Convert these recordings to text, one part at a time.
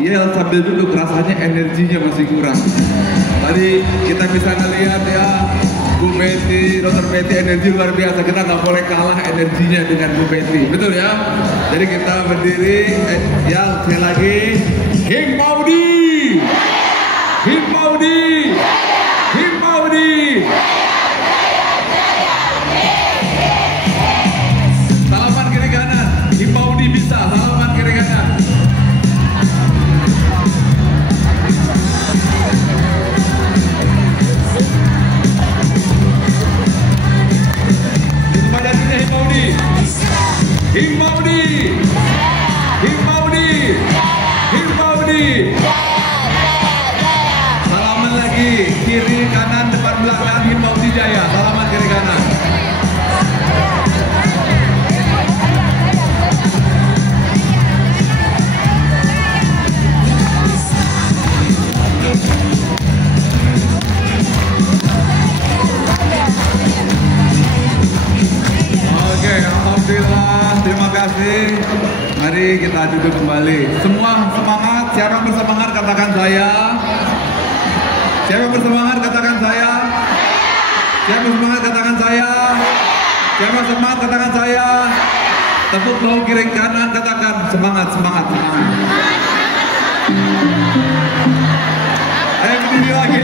Iya, sambil duduk rasanya energinya masih kurang. Tadi kita bisa ngelihat ya, Bu Betty, Dr. Betty energi luar biasa. Kita nggak boleh kalah energinya dengan Bu Betty, betul ya? Jadi kita berdiri, ya sekali lagi, Himpaudi, Himpaudi, Himpaudi. Salaman kiri kanan, Himpaudi bisa. Salaman kiri kanan. Himpaudi, Himpaudi, Himpaudi. Salaman lagi, kiri kanan depan belakang, Himpaudi Jaya. Salaman kiri kanan. Oke, alhamdulillah, terima kasih. Mari kita duduk kembali. Semua semangat. Siapa yang bersemangat katakan saya. Siapa yang bersemangat katakan saya. Siapa yang bersemangat katakan saya. Siapa yang semangat katakan saya. Tepuk bahu kiri kanan katakan semangat, semangat, semangat. Berdiri lagi.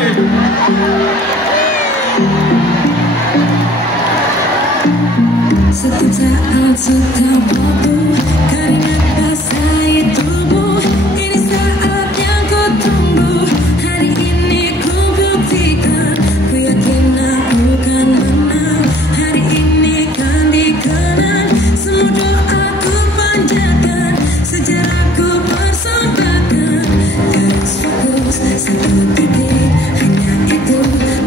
Setiap saat, setiap waktu, karena basahi tubuh. Ini saat yang ku tunggu. Hari ini ku buktikan, ku yakin aku kan menang. Hari ini kan dikenang, semua doaku panjatkan, sejarahku persembahkan. Garis fokus, satu titik, hanya itu,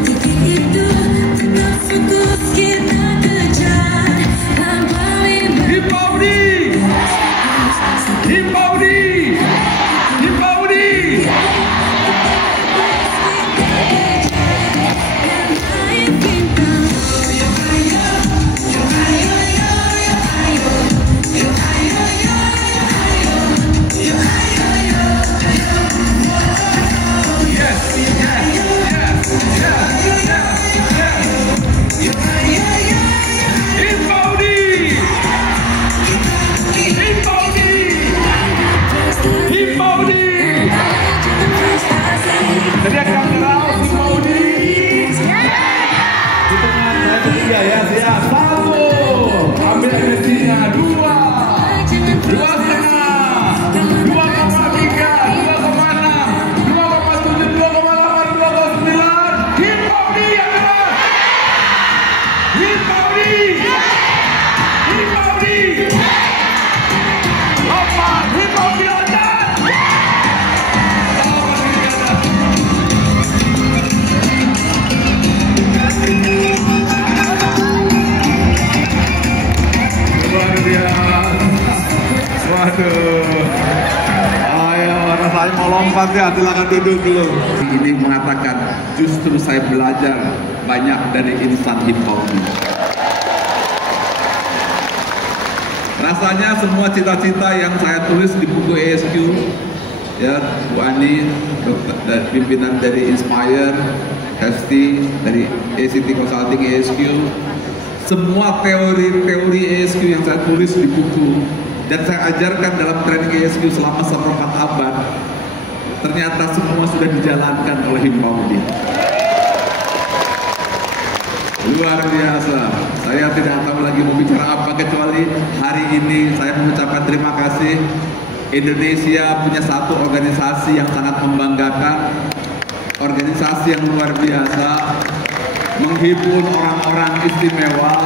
titik itu. Tetap fokus kita kejar. Himpaudi, Himpaudi, Himpaudi. Teriakkan keras, Himpaudi. Hitungan satu tiga ya, siap. Satu, ambil energinya. Dua, dua setengah, 2,3, 2,6, 2,7, 2,8, 2,9. Himpaudi yang keras. Himpaudi, Himpaudi. Lompat, Himpaudi loncat. Luar biasa. Waduh. Ayo, rasanya mau lompat ya, silakan duduk dulu. Ini mengatakan justru saya belajar banyak dari insan Himpaudi. Rasanya semua cita-cita yang saya tulis di buku ESQ, ya Bu Ani, pimpinan dari Inspire, Hesti dari ACT Consulting ESQ, semua teori-teori ESQ yang saya tulis di buku dan saya ajarkan dalam training ESQ selama 1/4 abad, ternyata semua sudah dijalankan oleh Himpaudi. Luar biasa. Saya tidak tahu lagi mau bicara apa kecuali hari ini saya mengucapkan terima kasih. Indonesia punya satu organisasi yang sangat membanggakan, organisasi yang luar biasa, menghimpun orang-orang istimewa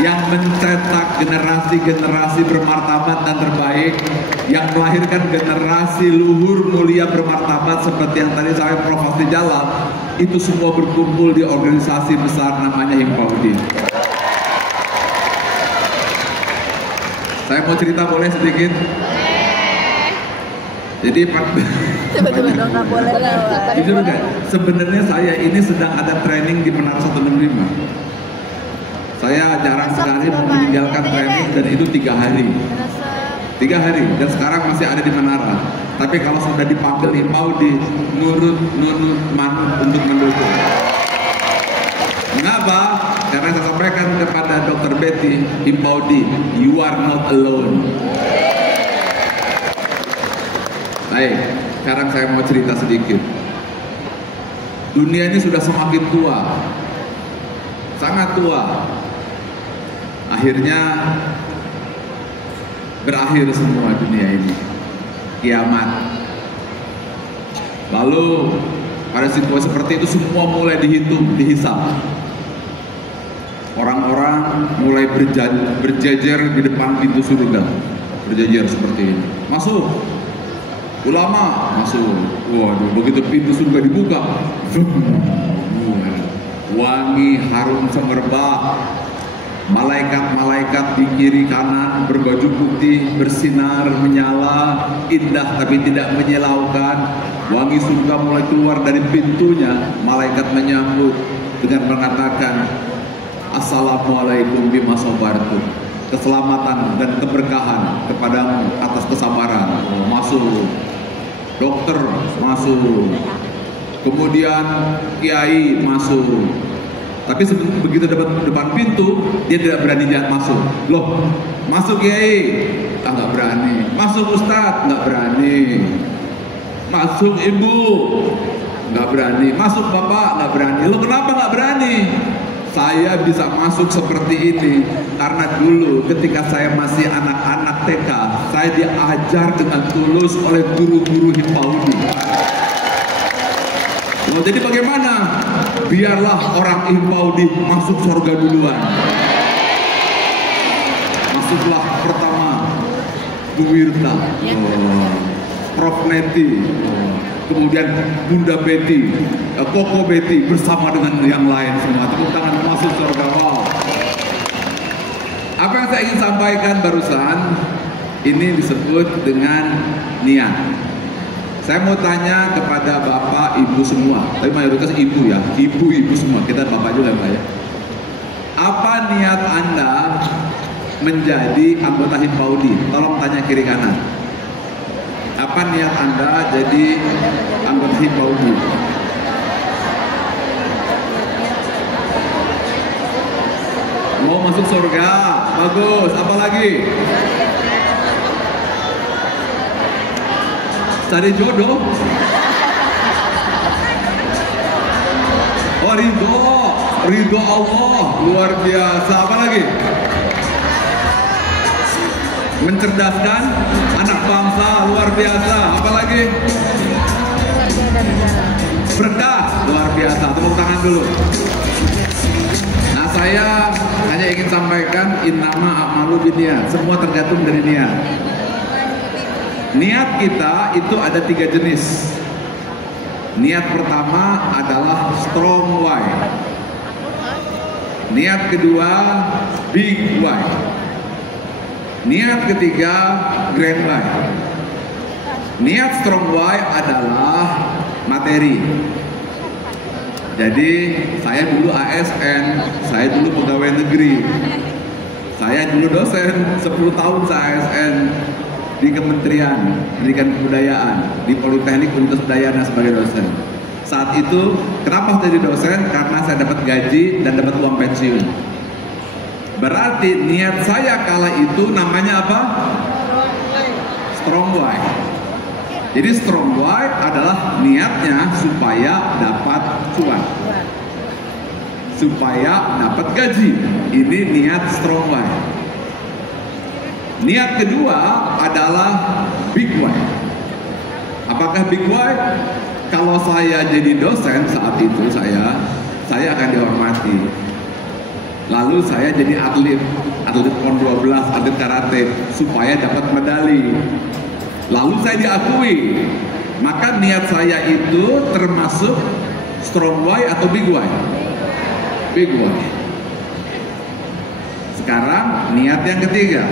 yang mencetak generasi-generasi bermartabat dan terbaik, yang melahirkan generasi luhur mulia bermartabat seperti yang tadi saya provokasi jalan. Itu semua berkumpul di organisasi besar namanya Himpaudi. Saya mau cerita boleh sedikit? Jadi Coba-coba dong, nggak boleh lah. jujur enggak? Sebenarnya saya ini sedang ada training di Menara 165. Saya jarang sekali mau meninggalkan training dan itu 3 hari. 3 hari, dan sekarang masih ada di menara. Tapi kalau sudah dipanggil Himpaudi, nurut manut untuk mendukung. Mengapa? Karena saya sampaikan kepada Dr. Betty, Himpaudi, you are not alone. Baik, sekarang saya mau cerita sedikit. Dunia ini sudah semakin tua, sangat tua. Akhirnya berakhir semua dunia ini, kiamat. Lalu pada situasi seperti itu semua mulai dihitung, dihisap. Orang-orang mulai berjejer di depan pintu surga, berjejer seperti ini. Masuk, ulama masuk. Waduh, begitu pintu surga dibuka, wangi, harum semerbak. Malaikat-malaikat di kiri kanan berbaju putih, bersinar, menyala, indah tapi tidak menyilaukan. Wangi surga mulai keluar dari pintunya. Malaikat menyambut dengan mengatakan, Assalamualaikum bima sabartum. Keselamatan dan keberkahan kepadamu atas kesabaran. Masuk. Dokter masuk. Kemudian kiai masuk. Tapi begitu depan pintu, dia tidak berani masuk. Loh, masuk kiai, nggak berani. Masuk ustadz, nggak berani. Masuk ibu, nggak berani. Masuk bapak, nggak berani. Lo kenapa nggak berani? Saya bisa masuk seperti ini karena dulu ketika saya masih anak-anak TK, saya diajar dengan tulus oleh guru-guru Himpaudi. Oh, jadi bagaimana? Biarlah orang Himpaudi masuk surga duluan. Masuklah pertama Bu Wirta, Prof Neti, kemudian Bunda Betty, Koko Betty bersama dengan yang lain semua. Tepuk tangan masuk surga. Wow. Apa yang saya ingin sampaikan barusan ini disebut dengan niat. Saya mau tanya kepada bapak, ibu semua, tapi mayoritas ibu ya, ibu-ibu semua, kita bapak juga Pak ya. Apa niat Anda menjadi anggota Himpaudi? Tolong tanya kiri kanan. Apa niat Anda jadi anggota Himpaudi? Mau masuk surga, bagus. Apa lagi? Cari jodoh. Oh, ridho Allah luar biasa. Apa lagi? Mencerdaskan anak bangsa luar biasa. Apa lagi? Berkah luar biasa. Tepuk tangan dulu. Nah, saya hanya ingin sampaikan innama a'malu binniyat. Semua tergantung dari niat. Niat kita itu ada 3 jenis. Niat pertama adalah strong why. Niat kedua big why. Niat ketiga grand why. Niat strong why adalah materi. Jadi saya dulu ASN, saya dulu pegawai negeri, saya dulu dosen 10 tahun saya ASN di Kementerian Pendidikan Kebudayaan, di Politeknik Universitas Udayana sebagai dosen. Saat itu, kenapa jadi dosen? Karena saya dapat gaji dan dapat uang pensiun. Berarti niat saya kala itu namanya apa? Strong why. Jadi strong why adalah niatnya supaya dapat cuan, supaya dapat gaji. Ini niat strong why. Niat kedua adalah big why. Apakah big why? Kalau saya jadi dosen saat itu saya akan dihormati. Lalu saya jadi atlet PON 12, atlet karate supaya dapat medali. Lalu saya diakui. Maka niat saya itu termasuk strong why atau big why? Big why. Sekarang niat yang ketiga.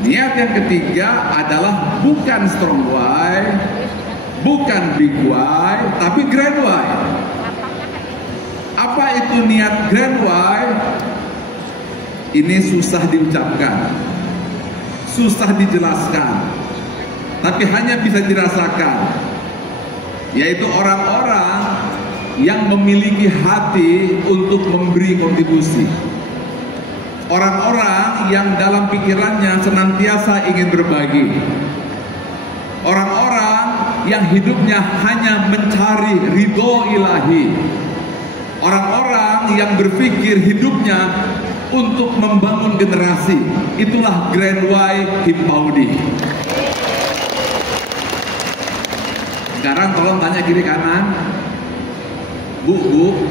Niat yang ketiga adalah bukan strong why, bukan big why, tapi grand why. Apa itu niat grand why? Ini susah diucapkan. susah dijelaskan, tapi hanya bisa dirasakan, yaitu orang-orang yang memiliki hati untuk memberi kontribusi. Orang-orang yang dalam pikirannya senantiasa ingin berbagi. Orang-orang yang hidupnya hanya mencari ridho ilahi. Orang-orang yang berpikir hidupnya untuk membangun generasi. Itulah Grand Y Himpaudi. Sekarang tolong tanya kiri kanan. Bu,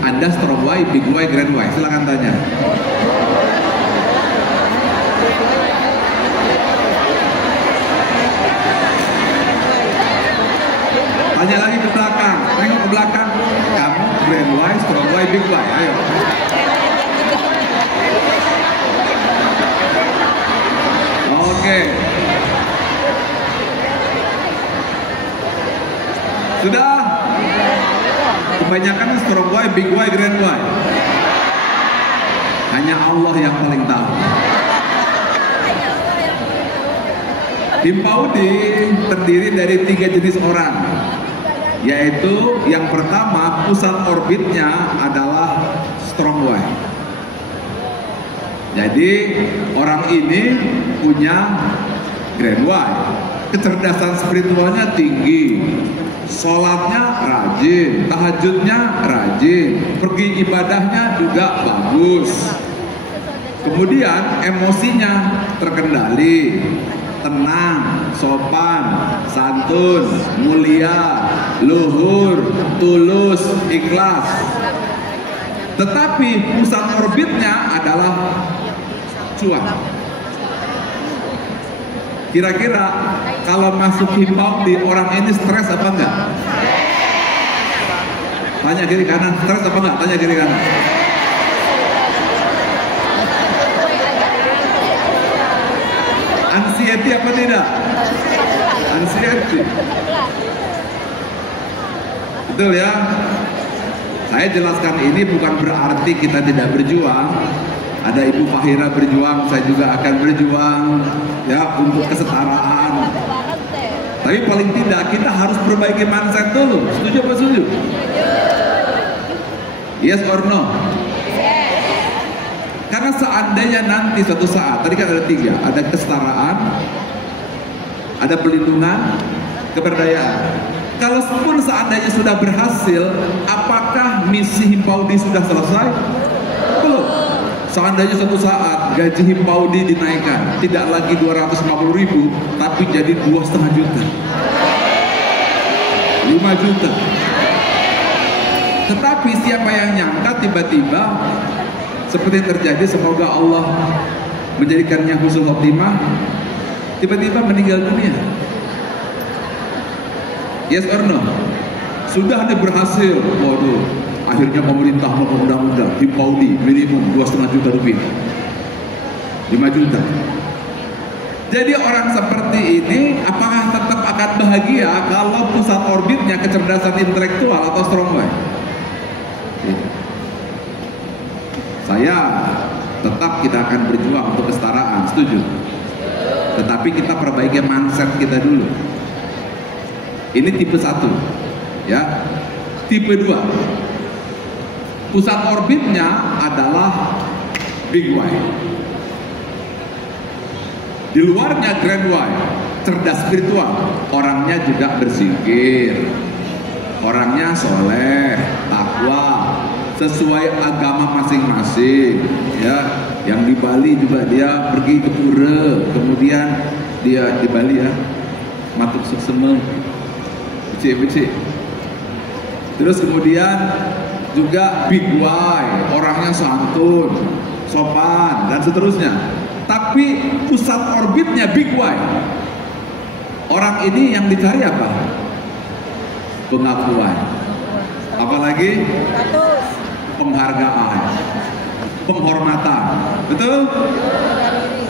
Anda strong Y, big Y, grand Y? Silakan tanya. Tanya lagi ke belakang, tengok ke belakang. Kamu grand Y, strong Y, big Y? Ayo. Oke. Sudah? Kebanyakan strong Y, big Y, grand Y. Hanya Allah yang paling tahu. Himpaudi terdiri dari 3 jenis orang, yaitu yang pertama, pusat orbitnya adalah strong Y. Jadi orang ini punya grand Y, kecerdasan spiritualnya tinggi, sholatnya rajin, tahajudnya rajin, pergi ibadahnya juga bagus. Kemudian emosinya terkendali, tenang, sopan, santun, mulia, luhur, tulus, ikhlas. Tetapi pusat orbitnya adalah cuan. Kira-kira kalau masuk Himpaudi, orang ini stres apa enggak? Tanya kiri kanan, stres apa enggak? Tanya kiri kanan. Anxiety apa tidak? Anxiety. Betul ya? Saya jelaskan ini bukan berarti kita tidak berjuang. Ada Ibu Fahira berjuang, saya juga akan berjuang ya untuk kesetaraan. Tapi paling tidak kita harus perbaiki mindset dulu. Setuju apa setuju? Yes or no? Karena seandainya nanti suatu saat, tadi kan ada 3, ada kesetaraan, ada pelindungan, keberdayaan. Kalau pun seandainya sudah berhasil, apakah misi Himpaudi sudah selesai? Belum. Seandainya suatu saat gaji Himpaudi dinaikkan, tidak lagi 250.000, tapi jadi 2,5 juta, 5 juta. Tetapi siapa yang nyangka tiba-tiba seperti yang terjadi, semoga Allah menjadikannya husnul khotimah, tiba-tiba meninggal dunia. Yes or no? Sudah ada berhasil, waduh, akhirnya pemerintah mengundang-undang Himpaudi minimum 2,5 juta rupiah, 5 juta. Jadi orang seperti ini apakah tetap akan bahagia kalau pusat orbitnya kecerdasan intelektual atau strong mind? Saya tetap kita akan berjuang untuk kesetaraan, setuju? Tetapi kita perbaiki mindset kita dulu. Ini tipe 1, ya. Tipe 2, pusat orbitnya adalah big Y. Di luarnya grand Y, cerdas spiritual, orangnya juga berzikir, orangnya soleh, takwa, sesuai agama masing-masing, ya. Yang di Bali juga dia pergi ke pura, kemudian dia di Bali ya, matuk sukseme, becik. Terus kemudian juga big Y, orangnya santun, sopan, dan seterusnya. Tapi pusat orbitnya big Y. Orang ini yang dicari apa? Pengakuan. Apalagi? Penghargaan, penghormatan. Betul?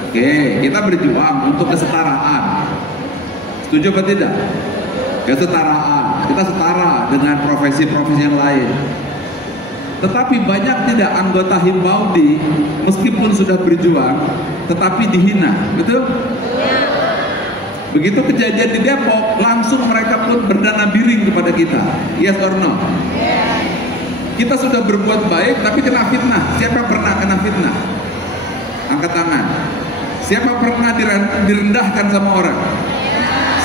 Oke, kita berjuang untuk kesetaraan. Setuju atau tidak? Kesetaraan. Kita setara dengan profesi-profesi yang lain. Tetapi banyak tidak anggota Himpaudi meskipun sudah berjuang tetapi dihina, betul? Begitu kejadian di Depok, langsung mereka pun berdana biring kepada kita. Yes or no? Kita sudah berbuat baik tapi kena fitnah. Siapa pernah kena fitnah? Angkat tangan. Siapa pernah direndahkan sama orang?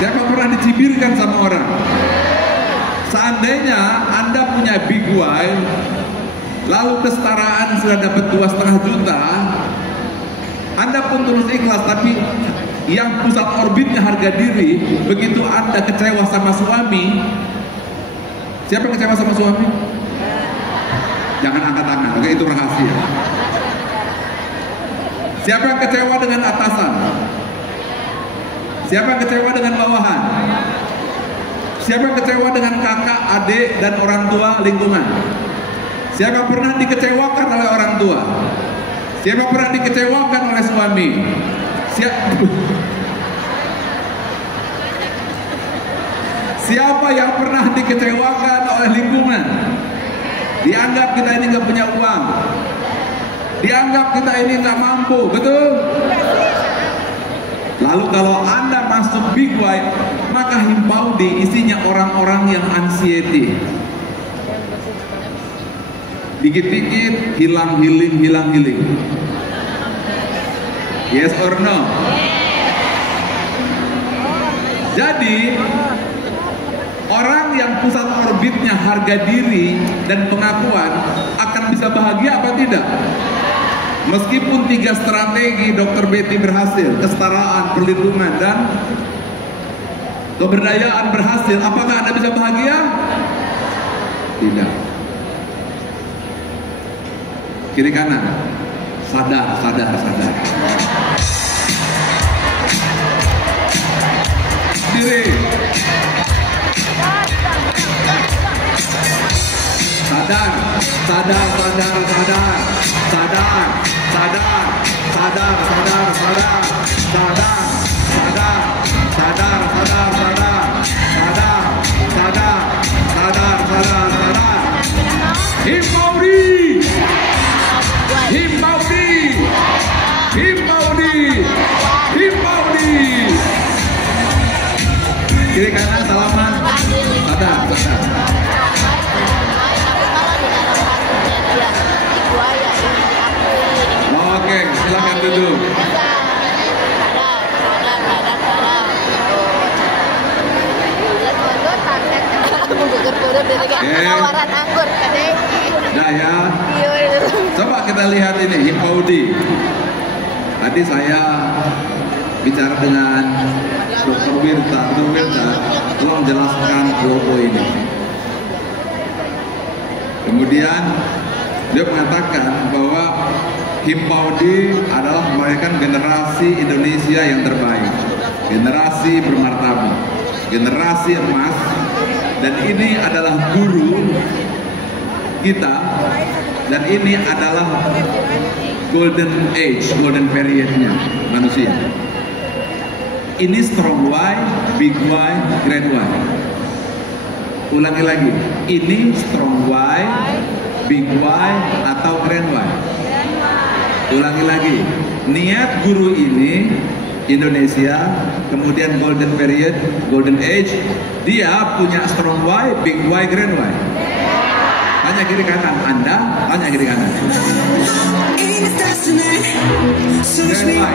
Siapa pernah dicibirkan sama orang? Seandainya Anda punya big why, lalu kesetaraan sudah dapat 2,5 juta, Anda pun terus ikhlas, tapi yang pusat orbitnya harga diri, begitu Anda kecewa sama suami, siapa yang kecewa sama suami? Jangan angkat tangan, oke, itu rahasia. Siapa yang kecewa dengan atasan? Siapa yang kecewa dengan bawahan? Siapa yang kecewa dengan kakak, adik, dan orang tua lingkungan? Siapa yang pernah dikecewakan oleh orang tua? Siapa yang pernah dikecewakan oleh suami? Siapa yang pernah dikecewakan oleh lingkungan? Dianggap kita ini nggak punya uang, dianggap kita ini nggak mampu, betul? Lalu kalau Anda masuk big why, maka Himpaudi isinya orang-orang yang anxiety. Dikit-dikit hilang healing. Yes or no? Jadi orang yang pusat orbitnya harga diri dan pengakuan akan bisa bahagia apa tidak? Meskipun 3 strategi Dr. Betty berhasil, kesetaraan, perlindungan, dan keberdayaan berhasil, apakah Anda bisa bahagia? Tidak. Kiri kanan, sadar. Diri. Himpaudi. Kiri kanan salaman. Sadar. Oke, silakan duduk. Nah ya, coba kita lihat ini Himpaudi. Tadi saya bicara dengan Dr. Wirta, tolong jelaskan logo ini. Kemudian dia mengatakan bahwa Himpaudi adalah melahirkan generasi Indonesia yang terbaik, generasi bermartabat, generasi emas, dan ini adalah guru kita, dan ini adalah golden age, golden periodnya manusia. Ini strong why, big why, grand why. Ulangi lagi, ini strong why, big why, atau grand why. Ulangi lagi, niat guru ini Indonesia, kemudian golden period, golden age, dia punya strong why, big why, grand why. Tanya kiri kanan, Anda tanya kiri kanan. Grand why.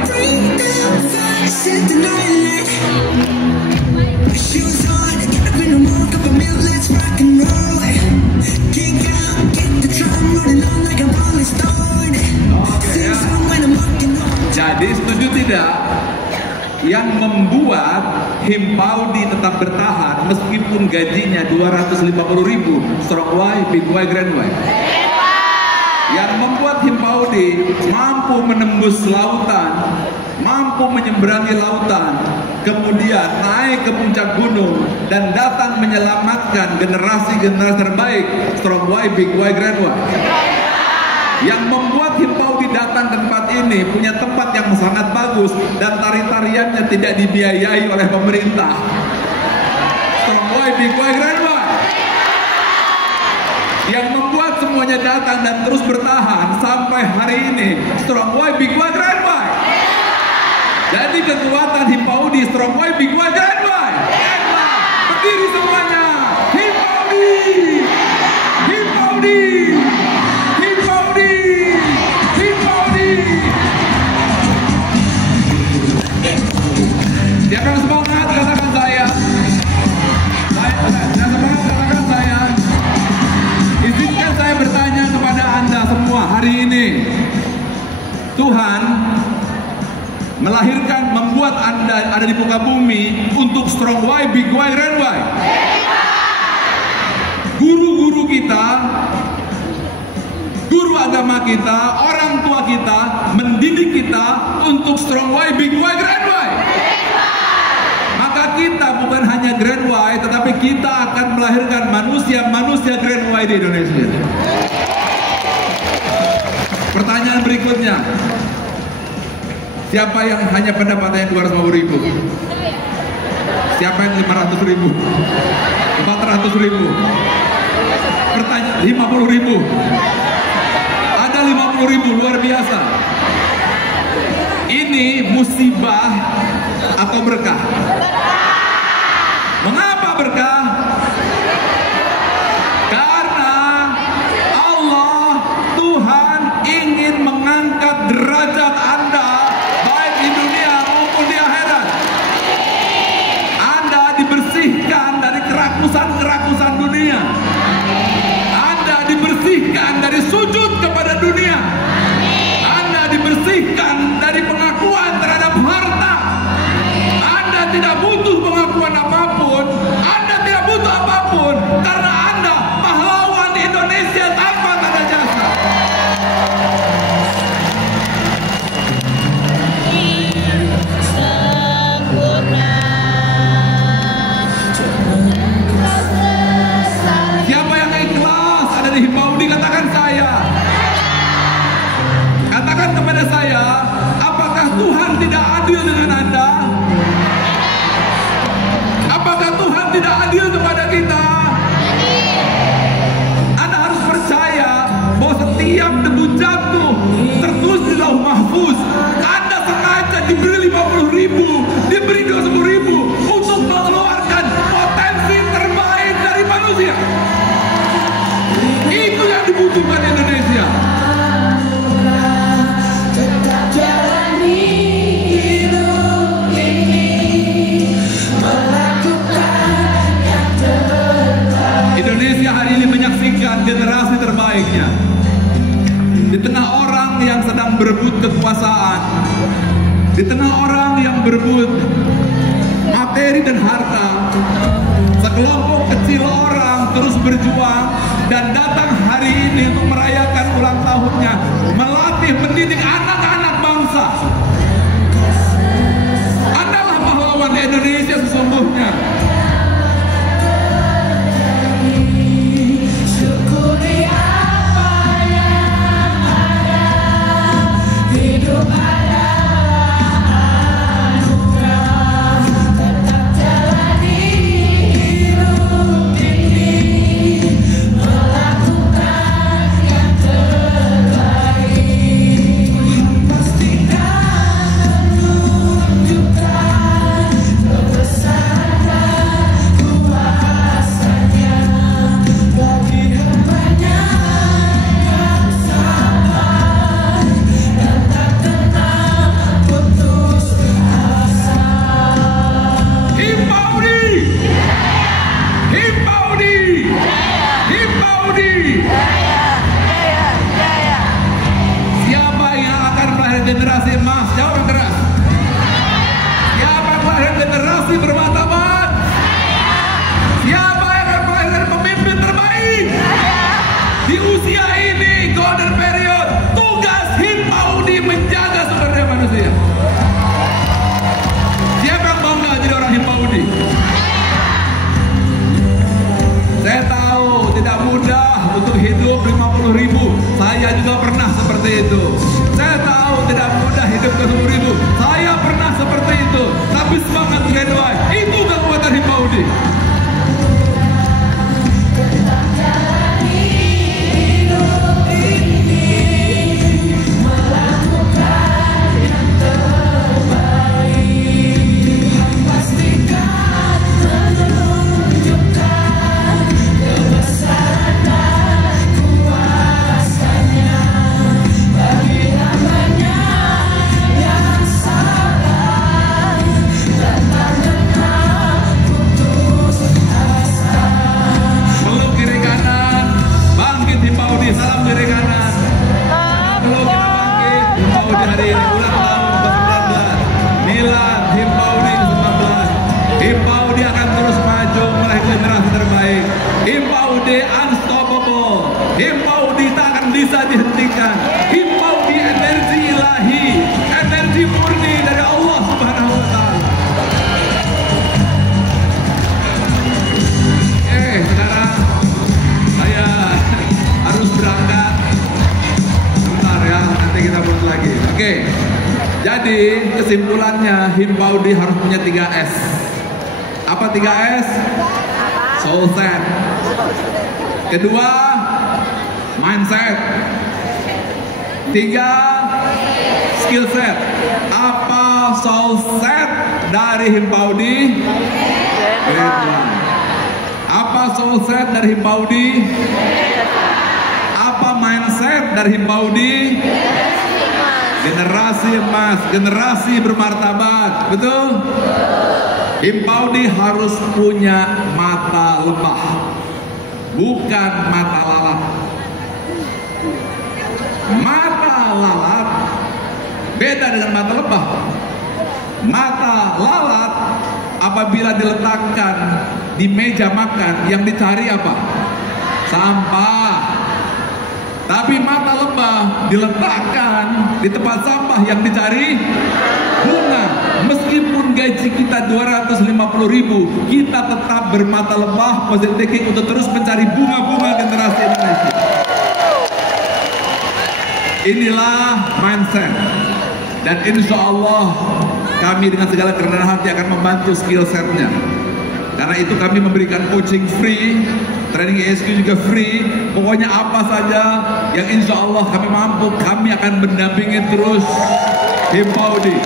Jadi setuju tidak? Yang membuat Himpaudi tetap bertahan meskipun gajinya 250.000, strong why, big why, grand why. Yang membuat Himpaudi mampu menembus lautan, mampu menyeberangi lautan, kemudian naik ke puncak gunung dan datang menyelamatkan generasi-generasi terbaik, strong why, big why, grand why. Yang membuat Himpaudi datang ke tempat ini punya tempat yang sangat bagus dan tari-tariannya tidak dibiayai oleh pemerintah. Strong why, big why, grand why. Yang membuat semuanya datang dan terus bertahan sampai hari ini, strong why, big why, grand why. Jadi kekuatan Himpaudi, Strong Y, Big Y, Grand Y. Berdiri semuanya. Himpaudi. Himpaudi. Himpaudi. Himpaudi. Siapa yang semangat katakan saya. Yang semangat katakan saya. Izinkan saya bertanya kepada Anda semua hari ini. Tuhan melahirkan, membuat Anda ada di muka bumi untuk Strong Y, Big Y, Grand Y. Guru-guru kita, guru agama kita, orang tua kita mendidik kita untuk Strong Y, Big Y, Grand Y. Maka kita bukan hanya Grand Y, tetapi kita akan melahirkan manusia-manusia Grand Y di Indonesia. Pertanyaan berikutnya, siapa yang hanya pendapatannya 250.000? Siapa yang 500.000? 400.000? Pertanyaan 50.000? Ada 50.000, luar biasa. Ini musibah atau berkah? Mengapa berkah? Karena Allah, Tuhan ingin mengangkat derajat Anda baik di dunia maupun di akhirat. Anda dibersihkan dari kerakusan-kerakusan dunia. Anda dibersihkan dari sujud kepada dunia. Anda dibersihkan dari pengakuan terhadap harta. Anda tidak butuh pengakuan apapun. Anda tidak butuh apapun karena Anda pahlawan Indonesia tanpa tanda jasa. Siapa yang ikhlas ada di Himpaudi, katakan saya. Katakan kepada saya, apakah Tuhan tidak adil dengan Anda? Apakah Tuhan tidak adil kepada kita? Anda harus percaya bahwa setiap debu jatuh tertulis di Lauh Mahfuz. Anda sengaja diberi 50.000, diberi 20.000 untuk mengeluarkan potensi terbaik dari manusia. Itu yang dibutuhkan Indonesia. Indonesia hari ini menyaksikan generasi terbaiknya. Di tengah orang yang sedang berebut kekuasaan, di tengah orang yang berebut materi dan harta, sekelompok kecil orang terus berjuang dan datang hari ini untuk merayakan ulang tahunnya, melatih mendidik anak-anak bangsa. Adalah pahlawan Indonesia sesungguhnya. Generasi emas, jawab yang keras. Siapa yang melahirkan generasi bermartabat? Siapa yang akan melahirkan pemimpin terbaik? Di usia ini, golden period, tugas Himpaudi menjaga sumber daya manusia. Siapa yang bangga jadi orang Himpaudi? Saya tahu tidak mudah untuk hidup 50.000. Saya juga pernah seperti itu. Saya tahu tidak mudah hidup ke 10.000. Saya pernah seperti itu. Tapi semangat Grand Y, itu kekuatan Himpaudi. Jadi kesimpulannya Himpaudi harus punya 3S. Apa 3S? Soul set. Kedua, mindset. 3, skill set. Apa soul set dari Himpaudi? Grade 1. Apa soul set dari Himpaudi? Apa mindset dari Himpaudi? Generasi emas, generasi bermartabat. Betul? Himpaudi harus punya mata lebah, bukan mata lalat. Mata lalat beda dengan mata lebah. Mata lalat apabila diletakkan di meja makan, yang dicari apa? Sampah. Tapi mata lebah diletakkan di tempat sampah, yang dicari bunga. Meskipun gaji kita 250.000, kita tetap bermata lebah positive thinking untuk terus mencari bunga-bunga generasi Indonesia. Inilah mindset. Dan insya Allah kami dengan segala kerendahan hati akan membantu skill setnya. Karena itu kami memberikan coaching free, training ESQ juga free. Pokoknya apa saja yang insya Allah kami mampu, kami akan mendampingi terus Himpaudi.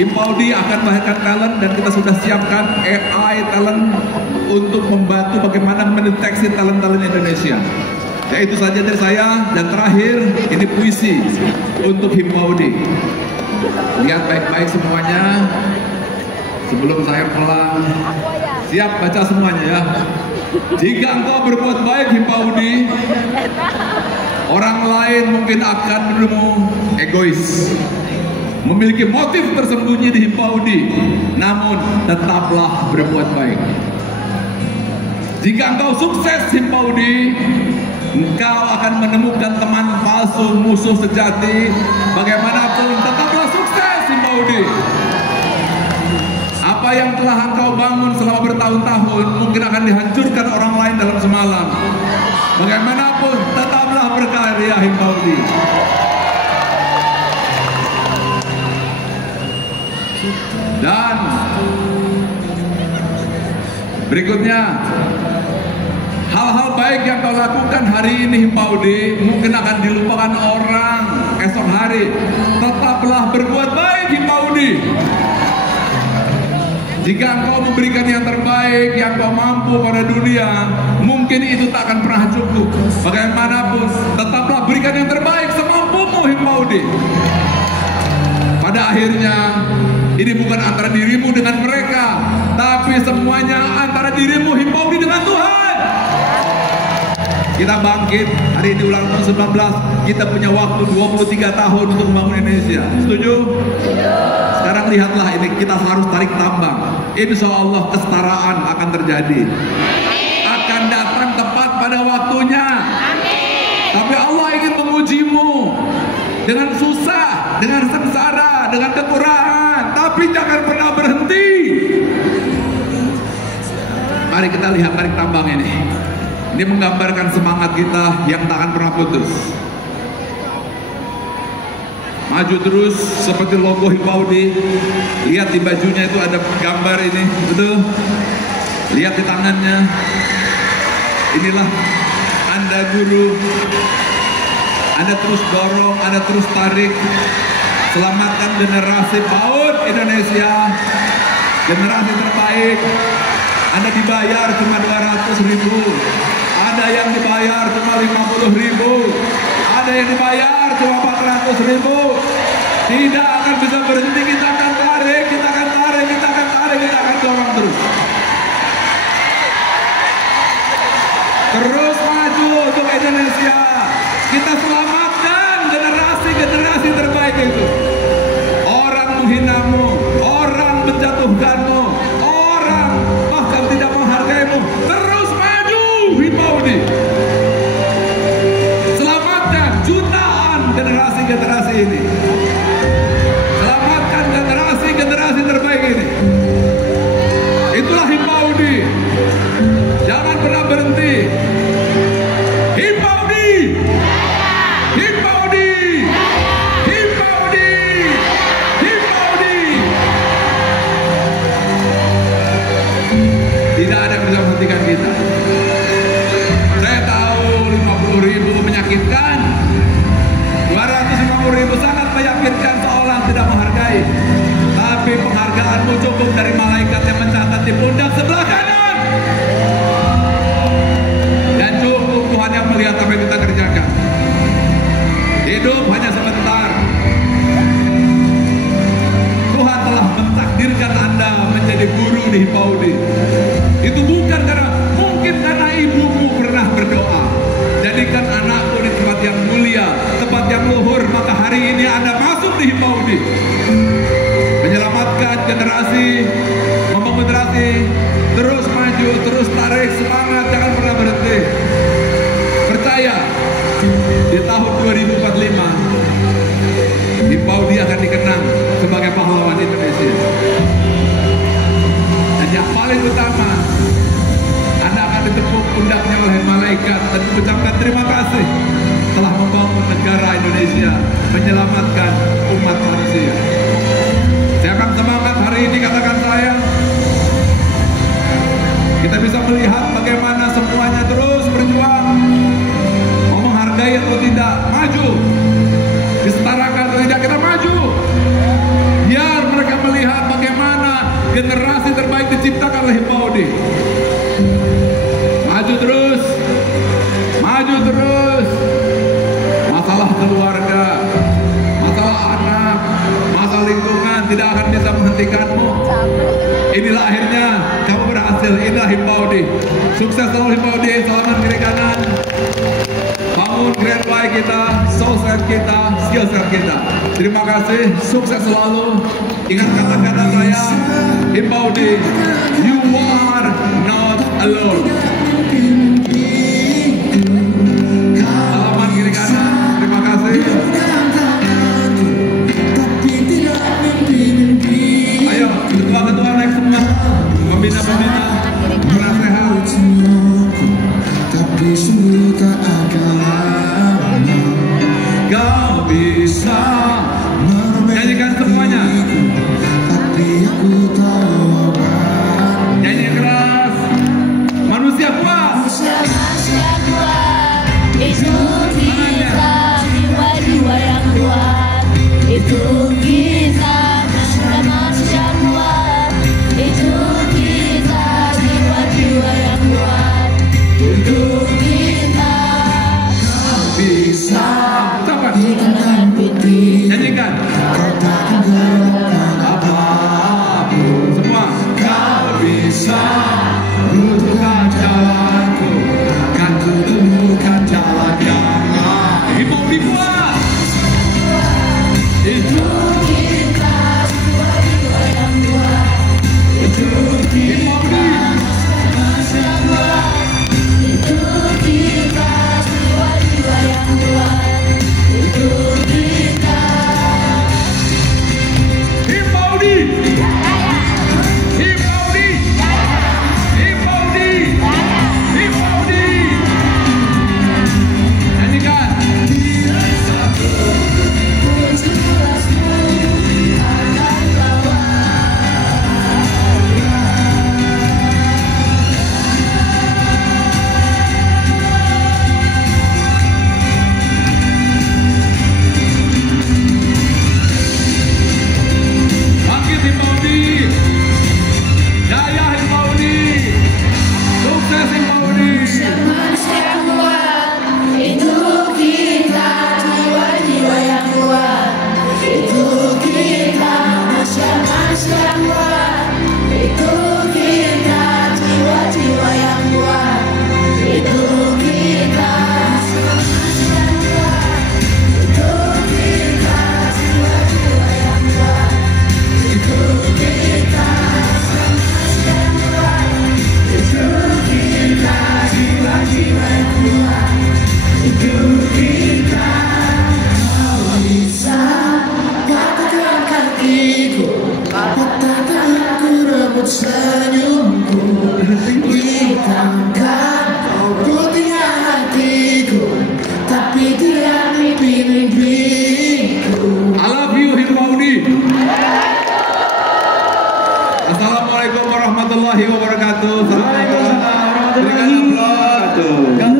Himpaudi akan melahirkan talent, dan kita sudah siapkan AI talent untuk membantu bagaimana mendeteksi talent-talent Indonesia. Ya, itu saja dari saya. Dan terakhir, ini puisi untuk Himpaudi. Lihat baik-baik semuanya. Sebelum saya pulang, siap baca semuanya ya. Jika engkau berbuat baik Himpaudi, orang lain mungkin akan menuduhmu egois, memiliki motif tersembunyi di Himpaudi. Namun tetaplah berbuat baik. Jika engkau sukses Himpaudi, engkau akan menemukan teman palsu, musuh sejati. Bagaimanapun tetaplah sukses Himpaudi. Apa yang telah engkau bangun selama bertahun-tahun mungkin akan dihancurkan orang lain dalam semalam. Bagaimanapun tetaplah berkarya Himpaudi. Dan berikutnya, hal-hal baik yang kau lakukan hari ini Himpaudi mungkin akan dilupakan orang esok hari. Tetaplah berbuat baik Himpaudi. Jika engkau memberikan yang terbaik, yang kau mampu pada dunia, mungkin itu tak akan pernah cukup. Bagaimanapun, tetaplah berikan yang terbaik semampumu Himpaudi. Pada akhirnya, ini bukan antara dirimu dengan mereka, tapi semuanya antara dirimu Himpaudi dengan Tuhan. Kita bangkit, hari ini ulang tahun 19, kita punya waktu 23 tahun untuk membangun Indonesia. Setuju? Sekarang lihatlah ini, kita harus tarik tambang. Insya Allah kesetaraan akan terjadi. Akan datang tepat pada waktunya. Tapi Allah ingin mengujimu dengan susah, dengan sengsara, dengan kekurangan. Tapi jangan pernah berhenti. Mari kita lihat tarik tambang ini. Ini menggambarkan semangat kita yang tak akan pernah putus. Maju terus seperti logo Himpaudi. Lihat di bajunya itu ada gambar ini, betul? Lihat di tangannya. Inilah Anda guru. Anda terus dorong, Anda terus tarik. Selamatkan generasi PAUD Indonesia. Generasi terbaik. Anda dibayar cuma 200.000. Ada yang dibayar cuma 50.000. Ada yang dibayar cuma 400.000. Tidak akan bisa berhenti. Kita akan tarik, kita akan tarik, kita akan tarik, kita akan dorong terus. Terus maju untuk Indonesia. Kita selamatkan generasi-generasi terbaik itu. Orang menghinamu, orang menjatuhkanmu, orang bahkan tidak menghargaimu. Terus maju Himpaudi. Selamatkan jutaan generasi-generasi ini. Selamatkan generasi-generasi terbaik ini. Itulah Himpaudi. Jangan pernah berhenti. Himpaudi. Himpaudi. Himpaudi. kita. Saya tahu 50.000 menyakitkan, 250.000 sangat meyakinkan seolah tidak menghargai. Tapi penghargaanmu cukup dari malaikat yang mencatat di pundak sebelah kanan. Dan cukup Tuhan yang melihat apa yang kita kerjakan. Hidup hanya sebentar. Tuhan telah mentakdirkan Anda menjadi guru di Hipaudi. Itu bukan karena ibumu pernah berdoa, jadikan anakku di tempat yang mulia, tempat yang luhur, maka hari ini Anda masuk di Hipaudi. Menyelamatkan generasi, membangun generasi, terus maju, terus tarik, semangat, jangan pernah berhenti. Percaya, di tahun 2045, Hipaudi akan dikenang sebagai pahlawan Indonesia. Dan yang paling utama, Anda akan ditepuk pundaknya oleh malaikat dan mengucapkan terima kasih telah membangun negara Indonesia, menyelamatkan umat manusia. Saya akan semangat hari ini, katakan saya. Kita bisa melihat bagaimana semuanya terus berjuang, mau menghargai atau tidak, maju, disetarakan atau tidak, kita maju. Biar mereka melihat bagaimana generasi terbaik diciptakan oleh Hipaudi. Maju terus, maju terus. Masalah keluarga, masalah anak, masalah lingkungan tidak akan bisa menghentikanmu. Inilah akhirnya kamu berhasil. Inilah Hipaudi. Sukses selalu Hipaudi. Selamat kiri kanan. Bangun Grand Y kita, soul set kita, skill set kita. Terima kasih. Sukses selalu. Ingat kata-kata saya, Hipaudi, you are not alone. Selamat kiri kanan. Terima kasih. Ayo, ketua-ketua naik semua. Pembina-pembina, penasehat. Tapi sungguh tak akan lama Kau bisa nyanyikan semuanya. tapi aku tahu obat. Nyanyi keras. Manusia kuat. Manusia kuat, itu kita, jiwa-jiwa yang kuat. Itu kita, manusia kuat. Itu kita, jiwa-jiwa yang kuat. Itu kita, Bisa Ucapkan. hitam dan putih, Nyanyikan. kau takkan gerakkan Apapun semua. kau bisa Runtuhkan jalanku, kan ku temukan jalan yang lain. Hipaudi kuat. Itu kita, jiwa-jiwa yang kuat. Itu Hipaudi. manusia kuat. Itu kita, jiwa-jiwa yang kuat. Itu kita. Hipaudi. Hipaudi. Hipaudi. Hipaudi. Nyanyikan. Bangkit Hipaudi. Jaya Hipaudi. Sukses Hipaudi. Manusia kuat, itu kita, jiwa-jiwa yang kuat. Itu kita, manusia kuat. Itu kita, jiwa-jiwa yang kuat. Itu kita, manusia kuat. Itu kita, jiwa-jiwa yang kuat. Itu kita, manusia kuat. Itu kita, jiwa-jiwa yang kuat. Itu kita. Kau bisa katakan kakiku, katakan aku rebut senyumku. Hitamkan putihnya hatiku, tapi tidak mimpi-mimpiku. I love you Hipaudi. Assalamualaikum warahmatullahi wabarakatuh. Assalamualaikum. Berikan aplaus tuh.